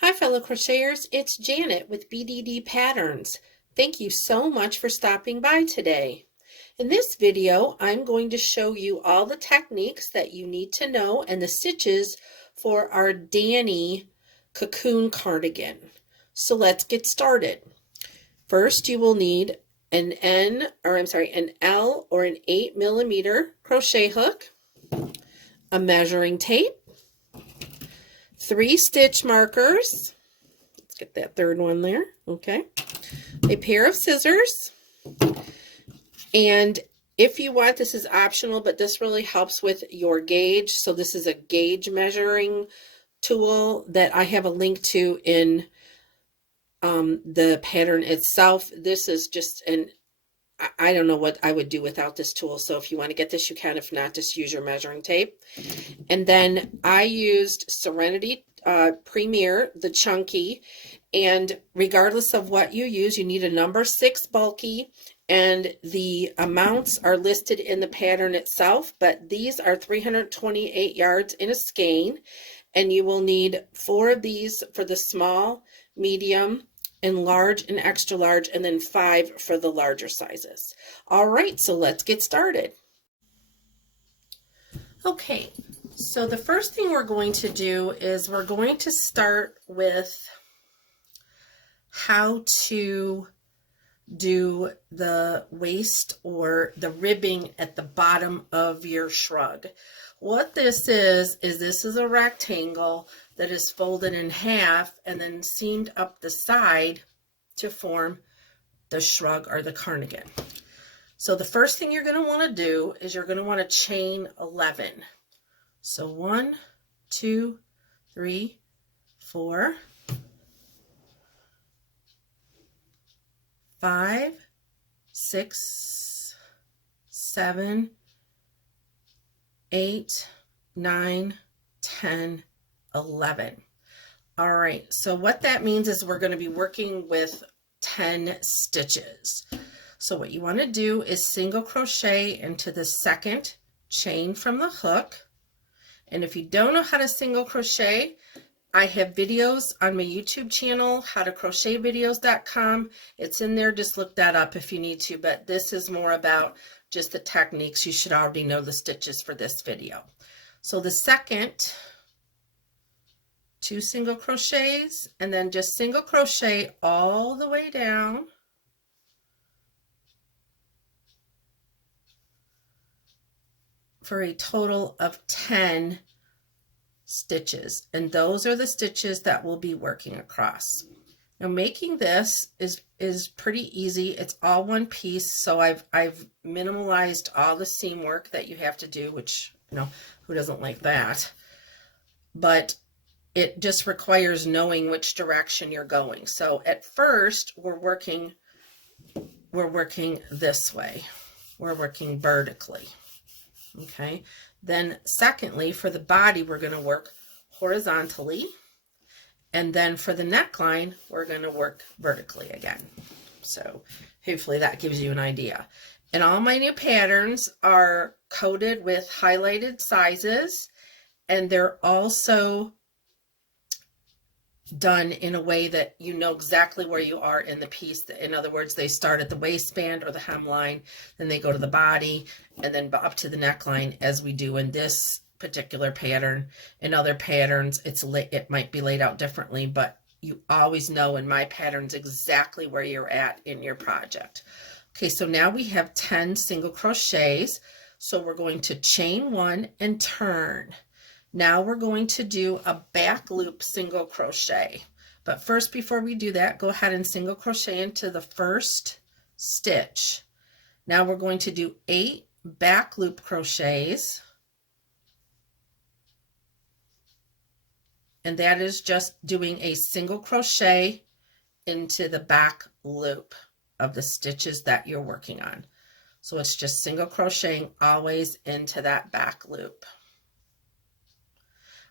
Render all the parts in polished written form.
Hi fellow crocheters, it's Janet with BDD Patterns. Thank you so much for stopping by today. In this video, I'm going to show you all the techniques that you need to know and the stitches for our Danni Cocoon Cardigan. So let's get started. First, you will need an L or an 8mm crochet hook, a measuring tape, 3 stitch markers. Let's get that third one there. Okay. A pair of scissors. And if you want, this is optional, but this really helps with your gauge. So this is a gauge measuring tool that I have a link to in the pattern itself. This is just I don't know what I would do without this tool. So if you want to get this, you can. If not, just use your measuring tape. And then I used Serenity Premier, the chunky. And regardless of what you use, you need a number 6 bulky. And the amounts are listed in the pattern itself. But these are 328 yards in a skein. And you will need 4 of these for the small, medium, and large and extra large, and then 5 for the larger sizes. All right, so let's get started. Okay, so the first thing we're going to do is we're going to start with how to do the waist or the ribbing at the bottom of your shrug. What this is this is a rectangle that is folded in half and then seamed up the side to form the shrug or the cardigan. So the first thing you're going to want to do is you're going to want to chain 11. So 1, 2, 3, 4, 5, 6, 7, 8, 9, 10, 11. All right, so what that means is we're going to be working with 10 stitches. So what you want to do is single crochet into the second chain from the hook. And if you don't know how to single crochet, I have videos on my YouTube channel, howtocrochetvideos.com. It's in there. Just look that up if you need to, but this is more about just the techniques. You should already know the stitches for this video. So the second, 2 single crochets, and then just single crochet all the way down for a total of 10 stitches, and those are the stitches that we'll be working across. Now making this is pretty easy. It's all one piece, so I've minimalized all the seam work that you have to do, which, you know, who doesn't like that? But it just requires knowing which direction you're going. So at first we're working this way. We're working vertically. Okay. Then secondly, for the body, we're going to work horizontally. And then for the neckline, we're going to work vertically again. So hopefully that gives you an idea. And all my new patterns are coded with highlighted sizes, and they're also done in a way that you know exactly where you are in the piece. In other words, they start at the waistband or the hemline, then they go to the body, and then up to the neckline, as we do in this particular pattern. In other patterns, it might be laid out differently, but you always know in my patterns exactly where you're at in your project. Okay, so now we have 10 single crochets. So we're going to chain 1 and turn. Now we're going to do a back loop single crochet. But first, before we do that, go ahead and single crochet into the first stitch. Now we're going to do 8 back loop crochets. And that is just doing a single crochet into the back loop of the stitches that you're working on. So it's just single crocheting always into that back loop.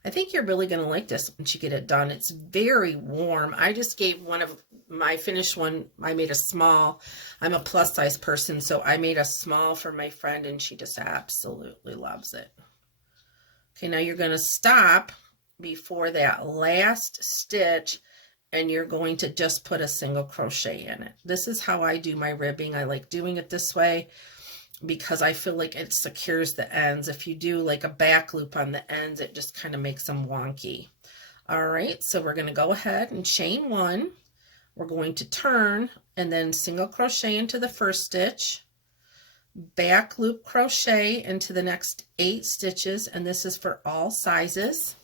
I think you're really going to like this once you get it done. It's very warm. I just gave one of my finished one. I made a small. I'm a plus size person, so I made a small for my friend, and she just absolutely loves it. Okay, now you're going to stop before that last stitch, and you're going to just put a single crochet in it. This is how I do my ribbing. I like doing it this way because I feel like it secures the ends. If you do like a back loop on the ends, it just kind of makes them wonky. All right, so we're going to go ahead and chain one. We're going to turn and then single crochet into the first stitch, back loop crochet into the next 8 stitches, and this is for all sizes.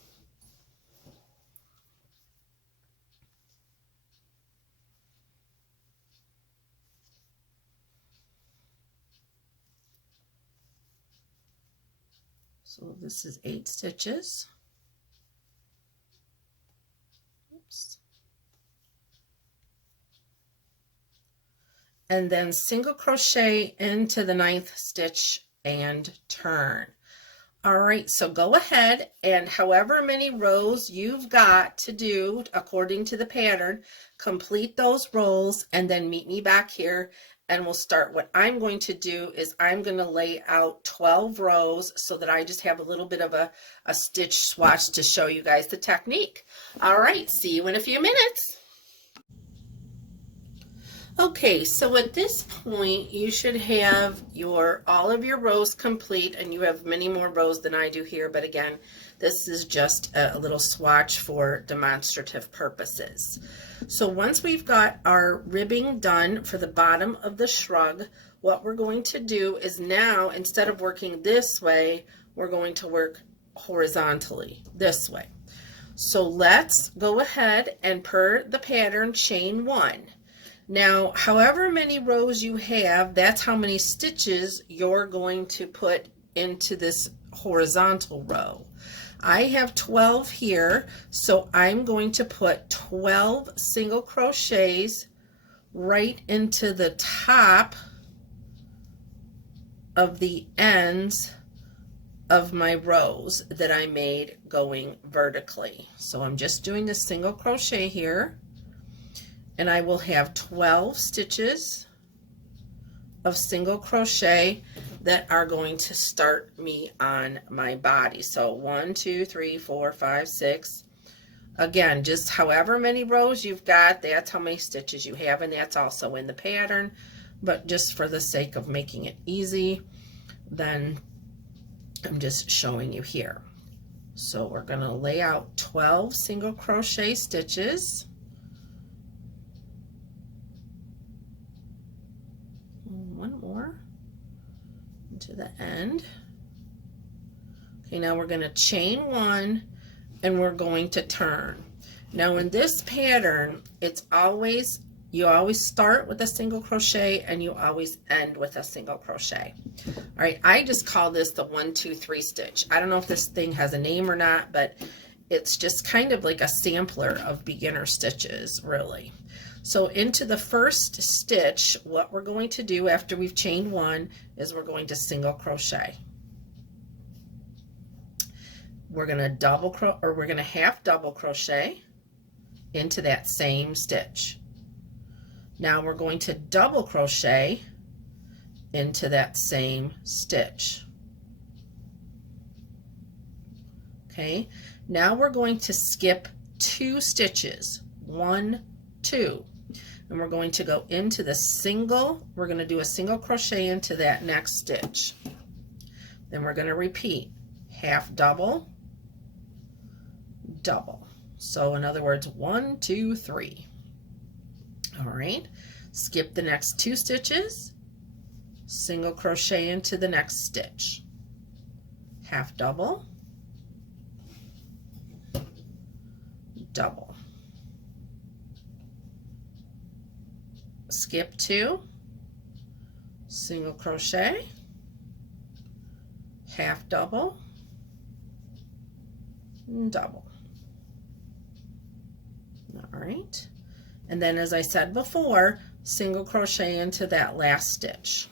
So this is 8 stitches. Oops. And then single crochet into the 9th stitch and turn. All right, so go ahead and however many rows you've got to do according to the pattern, complete those rows and then meet me back here and we'll start. What I'm going to do is I'm going to lay out 12 rows so that I just have a little bit of a stitch swatch to show you guys the technique. All right, see you in a few minutes. Okay, so at this point you should have all of your rows complete, and you have many more rows than I do here, but again, this is just a little swatch for demonstrative purposes. So once we've got our ribbing done for the bottom of the shrug, what we're going to do is now, instead of working this way, we're going to work horizontally this way. So let's go ahead and, per the pattern, chain one. Now, however many rows you have, that's how many stitches you're going to put into this horizontal row. I have 12 here, so I'm going to put 12 single crochets right into the top of the ends of my rows that I made going vertically. So I'm just doing a single crochet here. And I will have 12 stitches of single crochet that are going to start me on my body. So 1, 2, 3, 4, 5, 6. Again, just however many rows you've got, that's how many stitches you have, and that's also in the pattern. But just for the sake of making it easy, then I'm just showing you here. So we're going to lay out 12 single crochet stitches. One more to the end. Okay, now we're going to chain one and we're going to turn. Now in this pattern, you always start with a single crochet and you always end with a single crochet. All right, I just call this the 1, 2, 3 stitch. I don't know if this thing has a name or not, but it's just kind of like a sampler of beginner stitches, really. So into the first stitch, what we're going to do after we've chained one is we're going to single crochet. We're going to half double crochet into that same stitch. Now we're going to double crochet into that same stitch. Okay, now we're going to skip 2 stitches, 1, 2. And we're going to go into we're going to do a single crochet into that next stitch. Then we're going to repeat half double, double. So in other words, 1, 2, 3. All right, skip the next 2 stitches, single crochet into the next stitch, half double, double. Skip 2, single crochet, half double, double. All right, and then as I said before, single crochet into that last stitch.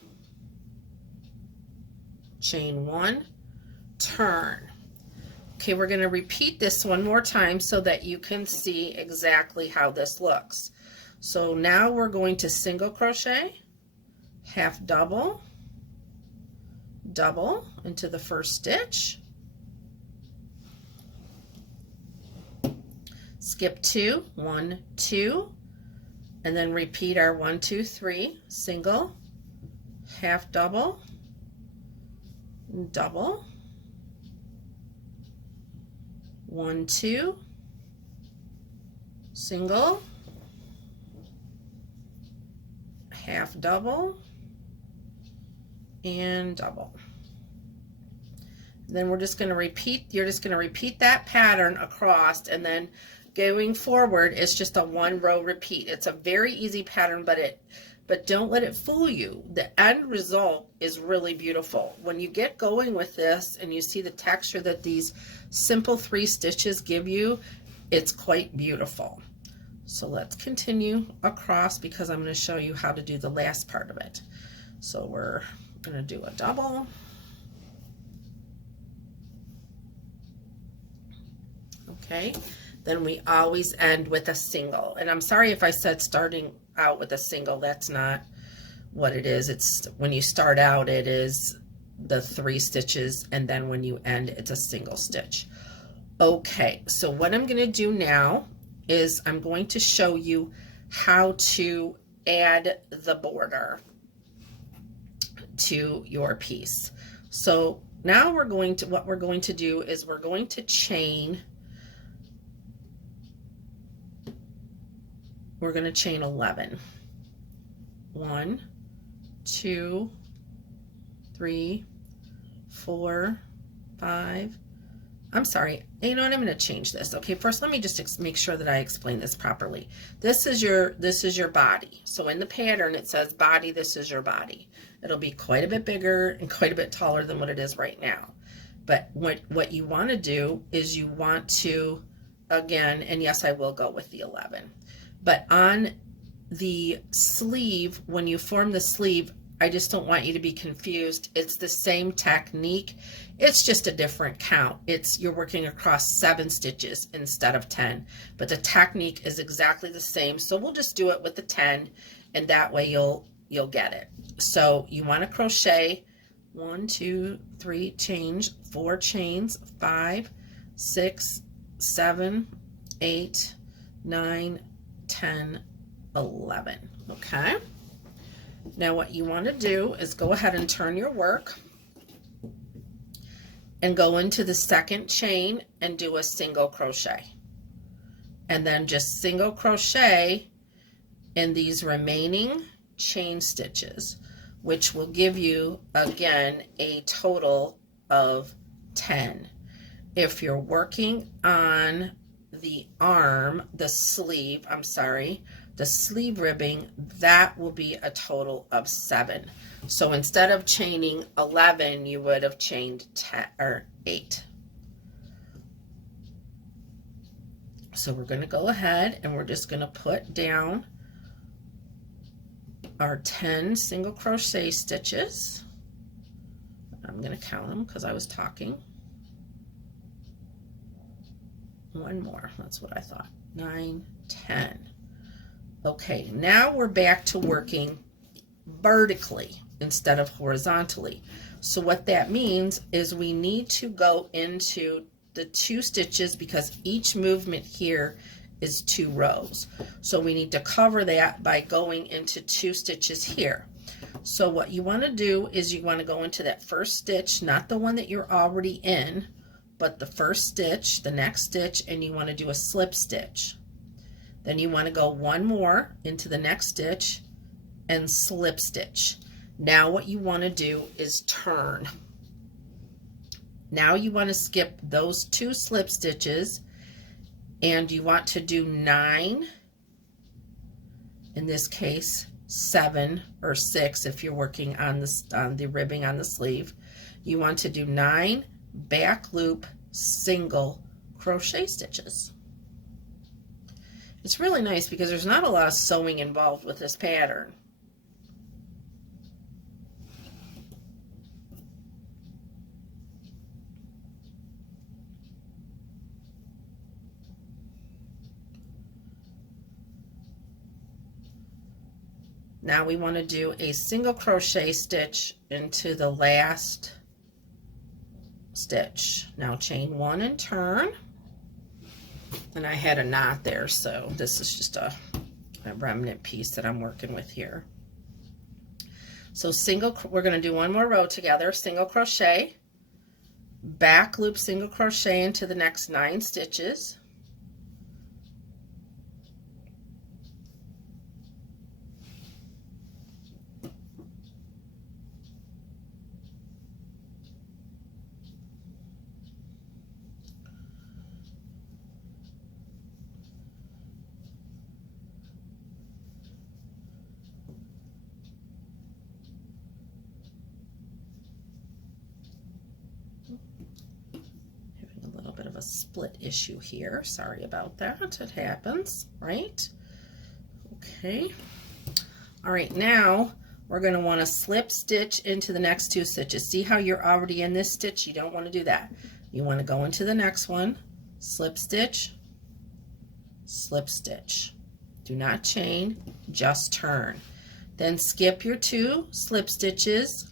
Chain 1, turn. Okay, we're going to repeat this one more time so that you can see exactly how this looks. So now we're going to single crochet, half double, double into the first stitch, skip 2, 1, 2, and then repeat our 1, 2, 3, single, half double, double, 1, 2, single, half double, and double. Then we're just going to repeat, you're just going to repeat that pattern across, and then going forward it's just a 1 row repeat. It's a very easy pattern, but don't let it fool you. The end result is really beautiful. When you get going with this and you see the texture that these simple 3 stitches give you, it's quite beautiful. So let's continue across because I'm going to show you how to do the last part of it. So we're going to do a double, okay, then we always end with a single. And I'm sorry if I said starting out with a single, that's not what it is. It's when you start out it is the 3 stitches, and then when you end it's a single stitch. Okay, so what I'm going to do now is I'm going to show you how to add the border to your piece. So now what we're going to do is we're going to chain, we're going to chain 11. 1, 2, 3, 4, 5. I'm sorry, you know what, I'm going to change this. Okay, first let me just make sure that I explain this properly. This is your body. So in the pattern it says body, this is your body. It'll be quite a bit bigger and quite a bit taller than what it is right now. But what you want to do is you want to, again, and yes, I will go with the 11. But on the sleeve, when you form the sleeve, I just don't want you to be confused. It's the same technique. It's just a different count. You're working across 7 stitches instead of 10, but the technique is exactly the same. So we'll just do it with the 10, and that way you'll get it. So you want to crochet 1, 2, 3 chains, 4 chains, 5, 6, 7, 8, 9, 10, 11. Okay. Now what you want to do is go ahead and turn your work and go into the second chain and do a single crochet, and then just single crochet in these remaining chain stitches, which will give you again a total of 10. If you're working on the arm, the sleeve ribbing, that will be a total of 7. So instead of chaining 11, you would have chained 10 or 8. So we're going to go ahead and we're just going to put down our 10 single crochet stitches. I'm going to count them because I was talking. 1 more, that's what I thought. 9, 10. Okay, now we're back to working vertically instead of horizontally. So what that means is we need to go into the 2 stitches because each movement here is 2 rows. So we need to cover that by going into 2 stitches here. So what you want to do is you want to go into that first stitch, not the one that you're already in, but the first stitch, the next stitch, and you want to do a slip stitch. Then you want to go 1 more into the next stitch and slip stitch. Now what you want to do is turn. Now you want to skip those 2 slip stitches, and you want to do 9, in this case 7 or 6 if you're working on the ribbing on the sleeve. You want to do 9 back loop single crochet stitches. It's really nice because there's not a lot of sewing involved with this pattern. Now we want to do a single crochet stitch into the last stitch. Now chain 1 and turn. And I had a knot there, so this is just a remnant piece that I'm working with here. So we're going to do one more row together, single crochet, back loop single crochet into the next 9 stitches. A split issue here. Sorry about that. It happens, right? Okay. All right, now we're going to want to slip stitch into the next 2 stitches. See how you're already in this stitch? You don't want to do that. You want to go into the next one, slip stitch, slip stitch. Do not chain, just turn. Then skip your 2 slip stitches,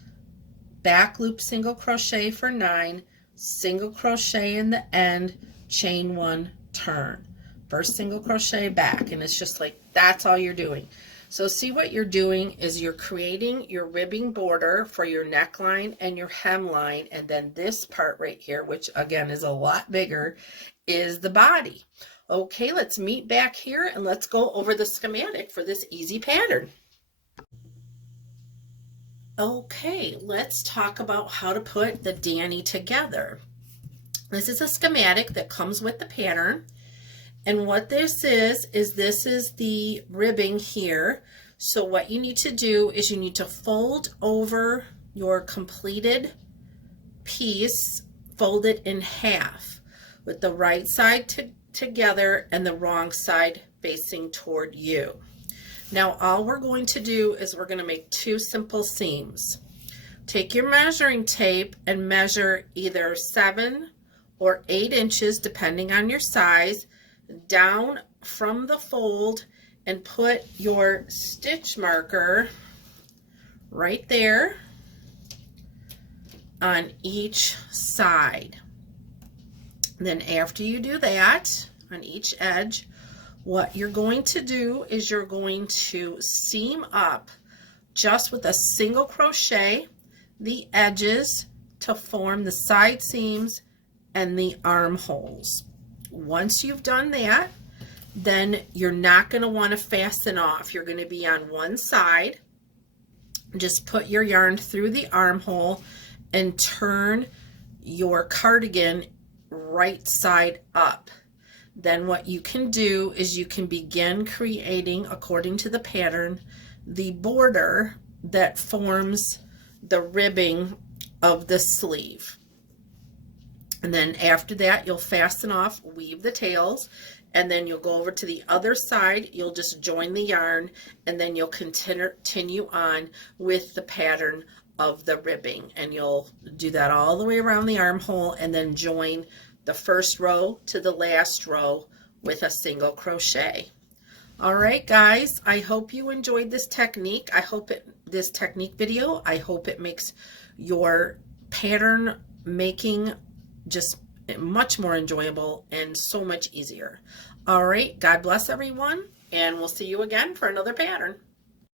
back loop single crochet for 9, single crochet in the end, chain 1, turn. First single crochet back, and it's just like that's all you're doing. So see, what you're doing is you're creating your ribbing border for your neckline and your hemline, and then this part right here, which again is a lot bigger, is the body. Okay, let's meet back here and let's go over the schematic for this easy pattern. Okay, let's talk about how to put the Danni together. This is a schematic that comes with the pattern. And what this is this is the ribbing here. So what you need to do is you need to fold over your completed piece, fold it in half with the right side together and the wrong side facing toward you. Now all we're going to do is we're going to make 2 simple seams. Take your measuring tape and measure either 7 or 8 inches depending on your size down from the fold and put your stitch marker right there on each side. Then after you do that on each edge, what you're going to do is you're going to seam up just with a single crochet the edges to form the side seams and the armholes. Once you've done that, then you're not going to want to fasten off. You're going to be on one side. Just put your yarn through the armhole and turn your cardigan right side up. Then what you can do is you can begin creating, according to the pattern, the border that forms the ribbing of the sleeve. And then after that, you'll fasten off, weave the tails, and then you'll go over to the other side. You'll just join the yarn, and then you'll continue on with the pattern of the ribbing. And you'll do that all the way around the armhole, and then join the first row to the last row with a single crochet. All right, guys, I hope you enjoyed this technique. This technique video, I hope it makes your pattern making just much more enjoyable and so much easier. All right, God bless everyone, and we'll see you again for another pattern.